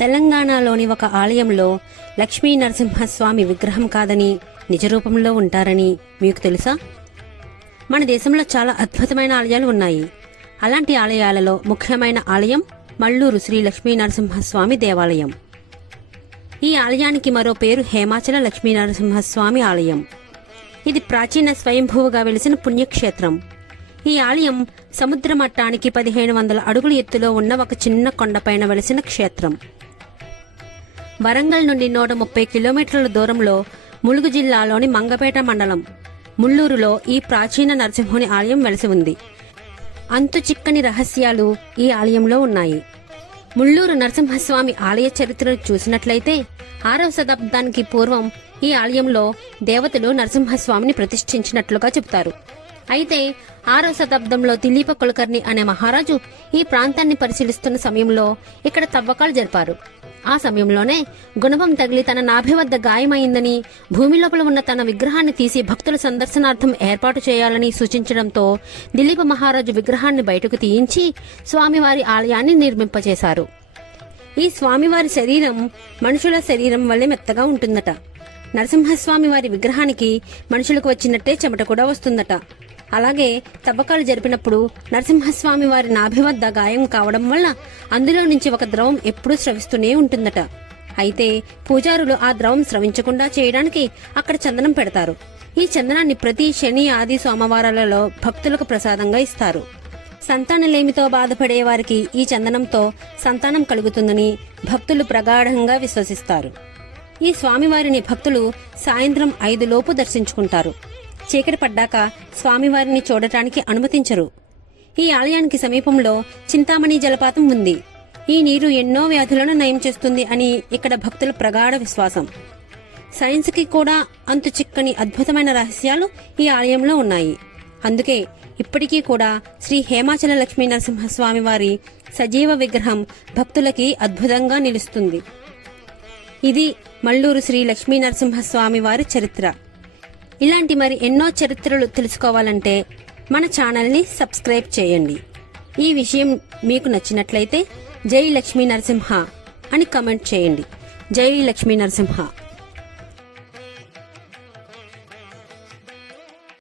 తెలంగాణలోని ఒక ఆలయంలో లక్ష్మీ నరసింహస్వామి విగ్రహం కాదని నిజరూపంలో ఉంటారని మీకు తెలుసా? మన దేశంలో చాలా అద్భుతమైన ఆలయాలు ఉన్నాయి. అలాంటి ఆలయాలలో ముఖ్యమైన ఆలయం మల్లూరు శ్రీ లక్ష్మీ నరసింహస్వామి దేవాలయం. ఈ ఆలయానికి మరో పేరు హేమాచల లక్ష్మీ నరసింహస్వామి ఆలయం. ఇది ప్రాచీన స్వయంభూగా వెలిసిన పుణ్యక్షేత్రం. ఈ ఆలయం సముద్ర మట్టానికి 1500 అడుగుల ఎత్తులో ఉన్న ఒక చిన్న కొండపైన వెలిసిన క్షేత్రం. వరంగల్ నుండి 130 కిలోమీటర్ల దూరంలో ములుగు జిల్లాలోని మంగపేట మండలం ముల్లూరులో ఈ ప్రాచీన నరసింహుని ఆలయం వెలసి ఉంది. అంతు చిక్కని రహస్యాలు ఈ ఆలయంలో ఉన్నాయి. ముల్లూరు నరసింహస్వామి ఆలయ చరిత్రను చూసినట్లయితే 6వ శతాబ్దానికి పూర్వం ఈ ఆలయంలో దేవతలు నరసింహస్వామిని ప్రతిష్ఠించినట్లుగా చెబుతారు. అయితే 6వ శతాబ్దంలో దిలీప కులకర్ణి అనే మహారాజు ఈ ప్రాంతాన్ని పరిశీలిస్తున్న సమయంలో ఇక్కడ తవ్వకాలు జరిపారు. ఆ సమయంలోనే గుణపం తగిలి తన నాభి వద్ద గాయమైందని, భూమి లోపల ఉన్న తన విగ్రహాన్ని తీసి భక్తుల సందర్శనార్థం ఏర్పాటు చేయాలని సూచించడంతో దిలీప మహారాజు విగ్రహాన్ని బయటకు తీయించి స్వామివారి ఆలయాన్ని నిర్మింపచేశారు. ఈ స్వామివారి శరీరం మనుషుల శరీరం వల్లే మెత్తగా ఉంటుందట. నరసింహస్వామి వారి విగ్రహానికి మనుషులకు వచ్చినట్టే చెమట కూడా వస్తుందట. అలాగే తవ్వకాలు జరిపినప్పుడు నరసింహస్వామి వారి నాభి వద్ద గాయం కావడం వల్ల అందులో నుంచి ఒక ద్రవం ఎప్పుడూ స్రవిస్తూనే ఉంటుందట. అయితే పూజారులు ఆ ద్రవం స్రవించకుండా చేయడానికి అక్కడ చందనం పెడతారు. ఈ చందనాన్ని ప్రతి శని, ఆది, సోమవారాలలో భక్తులకు ప్రసాదంగా ఇస్తారు. సంతానలేమితో బాధపడే వారికి ఈ చందనంతో సంతానం కలుగుతుందని భక్తులు ప్రగాఢంగా విశ్వసిస్తారు. ఈ స్వామివారిని భక్తులు సాయంత్రం 5 లోపు దర్శించుకుంటారు. చీకటి పడ్డాక స్వామివారిని చూడటానికి అనుమతించరు. ఈ ఆలయానికి సమీపంలో చింతామణి జలపాతం ఉంది. ఈ నీరు ఎన్నో వ్యాధులను నయం చేస్తుంది అని ఇక్కడ భక్తుల ప్రగాఢ విశ్వాసం. సైన్స్ కి కూడా అంతు చిక్కని అద్భుతమైన రహస్యాలు ఈ ఆలయంలో ఉన్నాయి. అందుకే ఇప్పటికీ కూడా శ్రీ హేమాచల లక్ష్మీ నరసింహస్వామి వారి సజీవ విగ్రహం భక్తులకి అద్భుతంగా నిలుస్తుంది. ఇది మల్లూరు శ్రీ లక్ష్మీ నరసింహస్వామి వారి చరిత్ర. ఇలాంటి మరి ఎన్నో చరిత్రలు తెలుసుకోవాలంటే మన ఛానల్ని సబ్స్క్రైబ్ చేయండి. ఈ విషయం మీకు నచ్చినట్లయితే జై లక్ష్మీ నరసింహ అని కమెంట్ చేయండి. జై లక్ష్మీ నరసింహ.